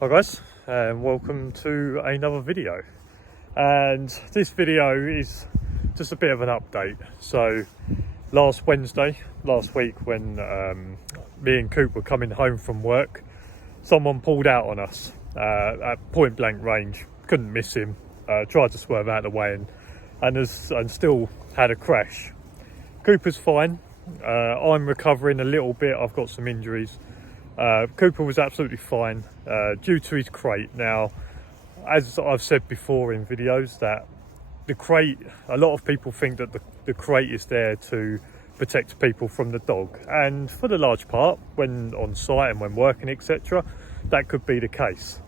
Hi guys, and welcome to another video. And this video is just a bit of an update. So last week when me and Coop were coming home from work, someone pulled out on us at point blank range. Couldn't miss him, tried to swerve out of the way and still had a crash. Cooper's fine, I'm recovering a little bit, I've got some injuries. Cooper was absolutely fine due to his crate. Now, as I've said before in videos, that the crate, a lot of people think that the crate is there to protect people from the dog, and for the large part, when on site and when working, etc., that could be the case.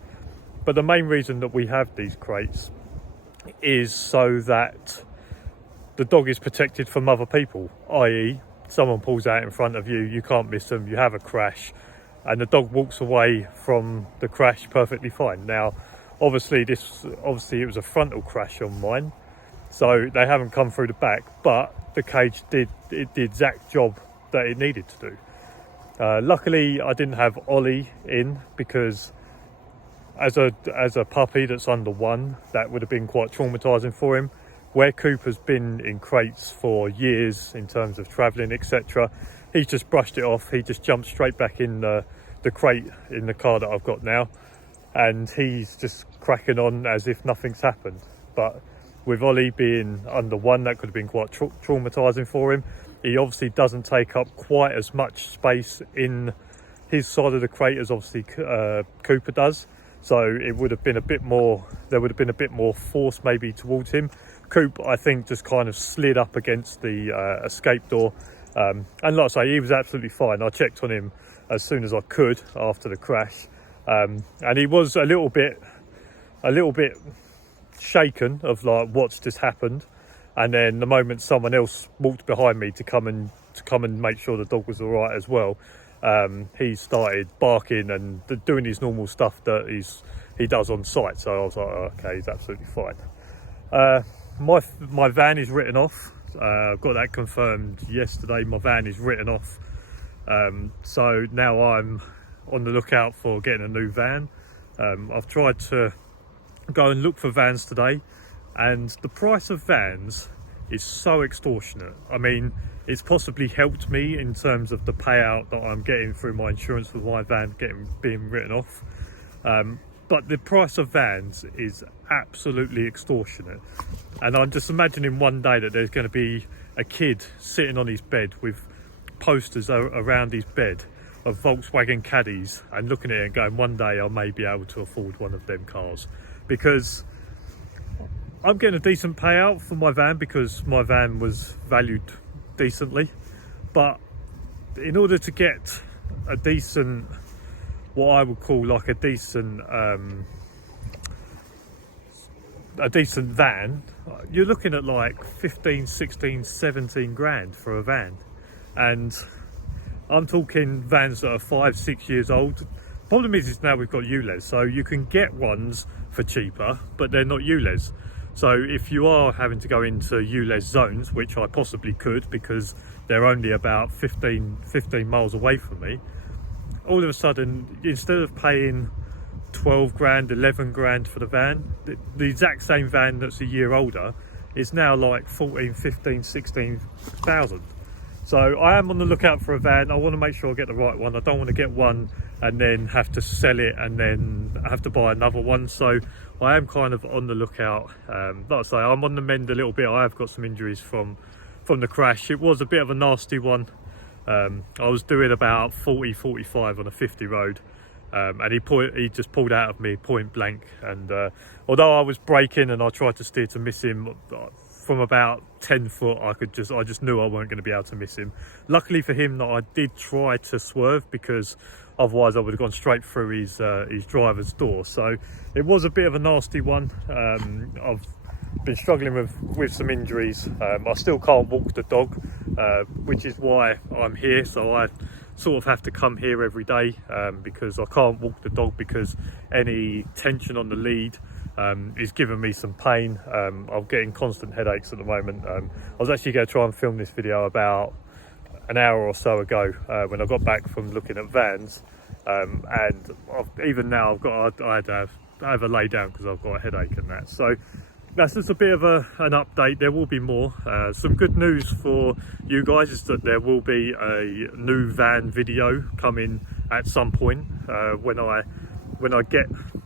But the main reason that we have these crates is so that the dog is protected from other people, i.e. someone pulls out in front of you, you can't miss them, you have a crash, and the dog walks away from the crash perfectly fine. Now, obviously it was a frontal crash on mine, so they haven't come through the back, but the cage did the exact job that it needed to do. Luckily, I didn't have Ollie in, because as a puppy that's under one, that would have been quite traumatizing for him. Where Cooper's been in crates for years in terms of travelling, etc., he's just brushed it off. He just jumped straight back in the crate in the car that I've got now, and he's just cracking on as if nothing's happened. But with Ollie being under one, that could have been quite traumatizing for him. He obviously doesn't take up quite as much space in his side of the crate as obviously Cooper does, so it would have been a bit more, there would have been a bit more force maybe towards him. Coop, I think, just kind of slid up against the escape door, and like I say, he was absolutely fine. I checked on him as soon as I could after the crash, and he was a little bit shaken of like what's just happened. And then the moment someone else walked behind me to come and make sure the dog was all right as well, he started barking and doing his normal stuff that he does on site. So I was like, oh, okay, he's absolutely fine. My van is written off. I've got that confirmed yesterday. My van is written off. So now I'm on the lookout for getting a new van. I've tried to go and look for vans today, and the price of vans is so extortionate. I mean, it's possibly helped me in terms of the payout that I'm getting through my insurance with my van being written off. But the price of vans is absolutely extortionate. And I'm just imagining one day that there's going to be a kid sitting on his bed with posters around his bed of Volkswagen Caddies and looking at it and going, one day I may be able to afford one of them cars. Because I'm getting a decent payout for my van, because my van was valued decently. But in order to get a decent, what I would call like a decent van, you're looking at like 15, 16, 17 grand for a van. And I'm talking vans that are 5-6 years old. Problem is now we've got ULEZ, so you can get ones for cheaper, but they're not ULEZ. So if you are having to go into ULEZ zones, which I possibly could because they're only about 15 miles away from me, all of a sudden, instead of paying 12 grand, 11 grand for the van, the exact same van that's a year older is now like 14, 15, 16,000. So I am on the lookout for a van. I want to make sure I get the right one. I don't want to get one and then have to sell it and then have to buy another one. So I am kind of on the lookout. Like I say, I'm on the mend a little bit. I have got some injuries from the crash. It was a bit of a nasty one. I was doing about 40, 45 on a 50 road. And he just pulled out of me point blank. And although I was braking and I tried to steer to miss him, from about 10 foot, I just knew I weren't going to be able to miss him. Luckily for him that I did try to swerve, because otherwise I would have gone straight through his driver's door. So it was a bit of a nasty one. I've been struggling with some injuries. I still can't walk the dog, which is why I'm here. So I sort of have to come here every day, because I can't walk the dog, because any tension on the lead is giving me some pain. I'm getting constant headaches at the moment. I was actually going to try and film this video about an hour or so ago when I got back from looking at vans, and even now I had to have a lay down because I've got a headache and that. So that's just a bit of an update. There will be more. Some good news for you guys is that there will be a new van video coming at some point when I get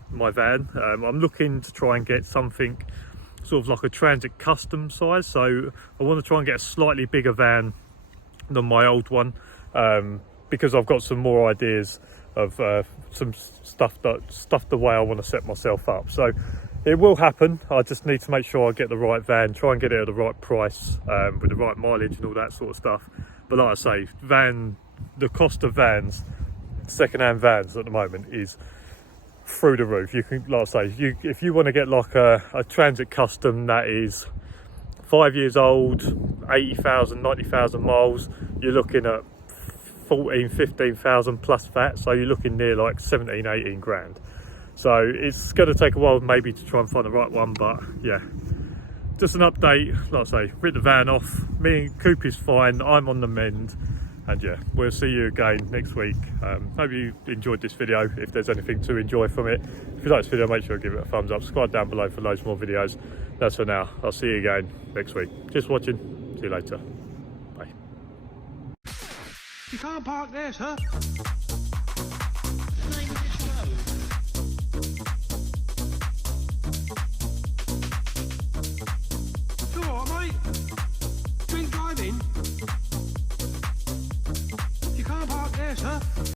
my van. I'm looking to try and get something sort of like a Transit Custom size, so I want to try and get a slightly bigger van than my old one, because I've got some more ideas of some stuff the way I want to set myself up. So it will happen. I just need to make sure I get the right van, try and get it at the right price, with the right mileage and all that sort of stuff. But like I say, the cost of vans, second-hand vans at the moment, is through the roof. You can, like I say, if you want to get like a Transit Custom that is 5 years old, 80,000, 90,000 miles, you're looking at 14, 15,000 plus VAT. So you're looking near like 17, 18 grand. So it's going to take a while maybe to try and find the right one, but yeah, just an update. Like I say, rid the van off. Me and Coop is fine. I'm on the mend. And yeah, we'll see you again next week. Hope you enjoyed this video. If there's anything to enjoy from it, if you like this video, make sure to give it a thumbs up. Subscribe down below for loads more videos. That's for now. I'll see you again next week. Just watching. See you later. Bye. You can't park there, sir.